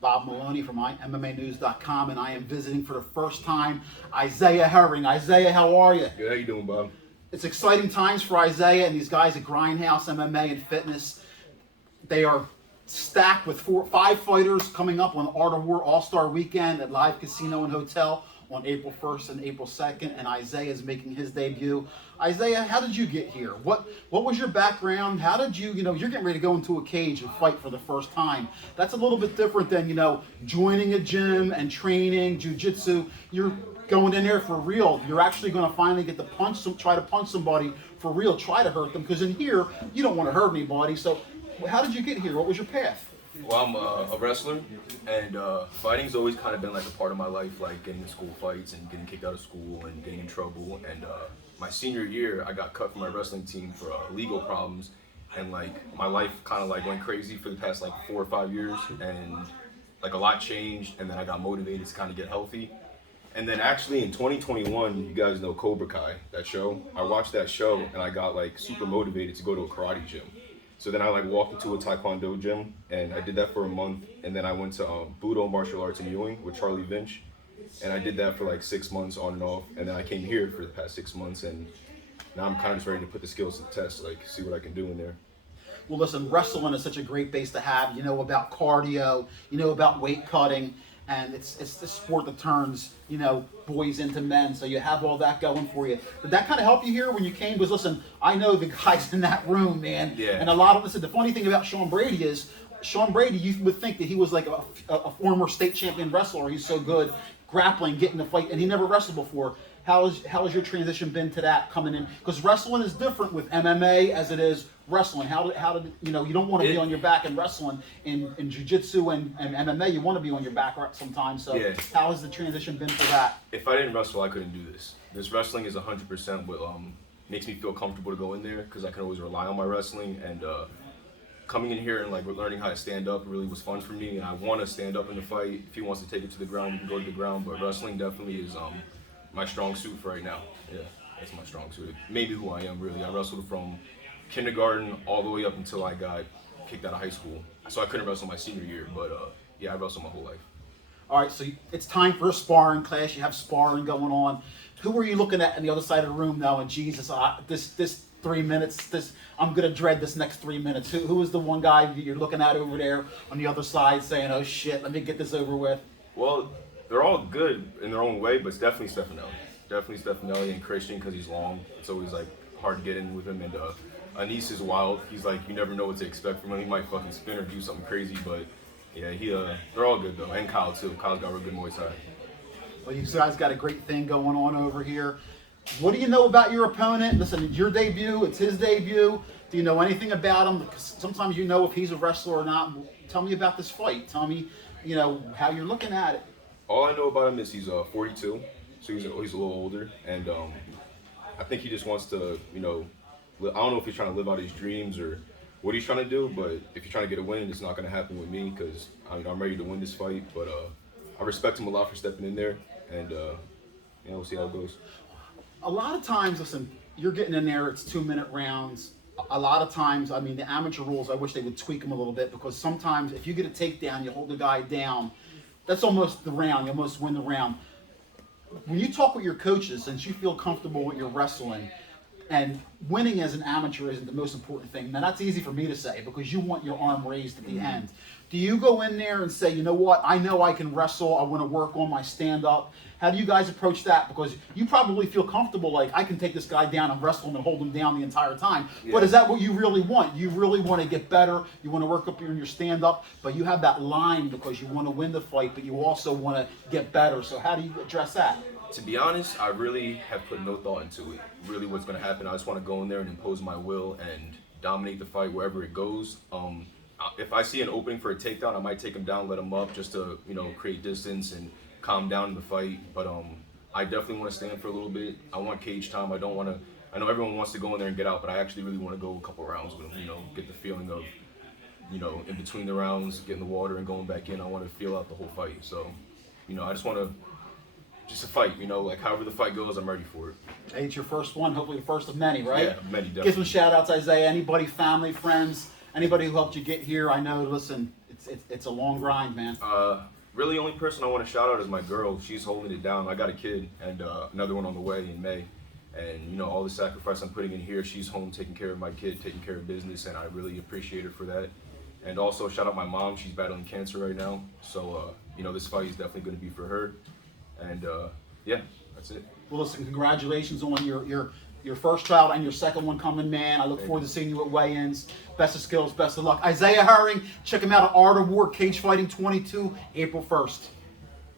Bob Maloney from MMAnews.com, and I am visiting for the first time Isaiah Herring. Isaiah, how are you? Good, how you doing, Bob? It's exciting times for Isaiah and these guys at Grindhouse MMA and Fitness. They are stacked with 5 fighters coming up on Art of War All-Star Weekend at Live Casino and Hotel on April 1st and April 2nd, and Isaiah is making his debut. Isaiah, how did you get here? What was your background? How did you're getting ready to go into a cage and fight for the first time. That's a little bit different than, joining a gym and training, jiu-jitsu. You're going in there for real. You're actually going to finally get to try to punch somebody for real, try to hurt them, because in here, you don't want to hurt anybody. So how did you get here? What was your path? Well, I'm a wrestler, and fighting's always kind of been like a part of my life, like getting in school fights and getting kicked out of school and getting in trouble. And my senior year, I got cut from my wrestling team for legal problems, and like my life kind of like went crazy for the past like 4 or 5 years, and like a lot changed. And then I got motivated to kind of get healthy. And then actually in 2021, you guys know Cobra Kai, that show. I watched that show and I got like super motivated to go to a karate gym. So then I like walked into a Taekwondo gym, and I did that for a month. And then I went to Budo martial arts in Ewing with Charlie Vinch, and I did that for like 6 months on and off. And then I came here for the past 6 months, and now I'm kind of just ready to put the skills to the test, like see what I can do in there. Well, listen, wrestling is such a great base to have. You know about cardio, you know about weight cutting, and it's the sport that turns, boys into men. So you have all that going for you. Did that kind of help you here when you came? Because listen, I know the guys in that room, man. Yeah. And a lot of the funny thing about Sean Brady is, Sean Brady, you would think that he was like a former state champion wrestler. He's so good grappling, getting to fight, and he never wrestled before. How has your transition been to that coming in? Because wrestling is different with MMA as it is wrestling. How did you don't want to be on your back in wrestling. In jiu-jitsu and MMA, you want to be on your back sometimes. So yeah. How has the transition been for that? If I didn't wrestle, I couldn't do this. This wrestling is 100% what makes me feel comfortable to go in there, because I can always rely on my wrestling. And coming in here and like learning how to stand up really was fun for me. And I want to stand up in the fight. If he wants to take it to the ground, we can go to the ground. But wrestling definitely is my strong suit for right now. Yeah, that's my strong suit. It made me who I am, really. I wrestled from kindergarten all the way up until I got kicked out of high school. So I couldn't wrestle my senior year, but yeah, I wrestled my whole life. All right, so it's time for a sparring class. You have sparring going on. Who were you looking at on the other side of the room now? And Jesus, this 3 minutes, I'm gonna dread this next 3 minutes. Who was the one guy that you're looking at over there on the other side, saying, "Oh shit, let me get this over with"? Well, they're all good in their own way, but it's definitely Stefanelli. Definitely Stefanelli and Christian, because he's long. It's always like hard to get in with him. And Anis is wild. He's like, you never know what to expect from him. He might fucking spin or do something crazy, but yeah, they're all good though. And Kyle too. Kyle's got a real good Muay Thai. Well, you guys got a great thing going on over here. What do you know about your opponent? Listen, it's your debut. It's his debut. Do you know anything about him? Because sometimes you know if he's a wrestler or not. Tell me about this fight. Tell me, how you're looking at it. All I know about him is he's 42, so he's a little older, and I think he just wants to, I don't know if he's trying to live out his dreams or what he's trying to do, but if you're trying to get a win, it's not going to happen with me, because I'm ready to win this fight. But I respect him a lot for stepping in there, and we'll see how it goes. A lot of times, listen, you're getting in there, it's 2-minute rounds. A lot of times, the amateur rules, I wish they would tweak them a little bit, because sometimes if you get a takedown, you hold the guy down, that's almost the round. You almost win the round. When you talk with your coaches, since you feel comfortable with your wrestling, and winning as an amateur isn't the most important thing. Now, that's easy for me to say, because you want your arm raised at the end. Do you go in there and say, you know what, I know I can wrestle, I want to work on my stand-up? How do you guys approach that? Because you probably feel comfortable, like, I can take this guy down and wrestle him and hold him down the entire time. Yeah. But is that what you really want? You really want to get better, you want to work up your stand-up, but you have that line because you want to win the fight, but you also want to get better. So how do you address that? To be honest, I really have put no thought into it. Really what's going to happen, I just want to go in there and impose my will and dominate the fight wherever it goes. If I see an opening for a takedown, I might take him down, let him up, just to, create distance and calm down in the fight. But I definitely want to stand for a little bit. I want cage time. I don't want to, I know everyone wants to go in there and get out, but I actually really want to go a couple rounds with him, get the feeling of, in between the rounds, getting the water and going back in. I want to feel out the whole fight. So, I just want to, just a fight, like however the fight goes, I'm ready for it. Hey, it's your first one, hopefully the first of many, right? Yeah, many, definitely. Give some shout outs, Isaiah. Anybody, family, friends, anybody who helped you get here. I know, listen, it's a long grind, man. Really, only person I want to shout out is my girl. She's holding it down. I got a kid and another one on the way in May. And, you know, all the sacrifice I'm putting in here, she's home taking care of my kid, taking care of business, and I really appreciate her for that. And also, shout out my mom. She's battling cancer right now. So, you know, this fight is definitely going to be for her. And, yeah, that's it. Well, listen, congratulations on your first child and your second one coming, man. I look forward to seeing you at weigh-ins. Best of skills, best of luck. Isaiah Herring, check him out at Art of War Cage Fighting 22, April 1st.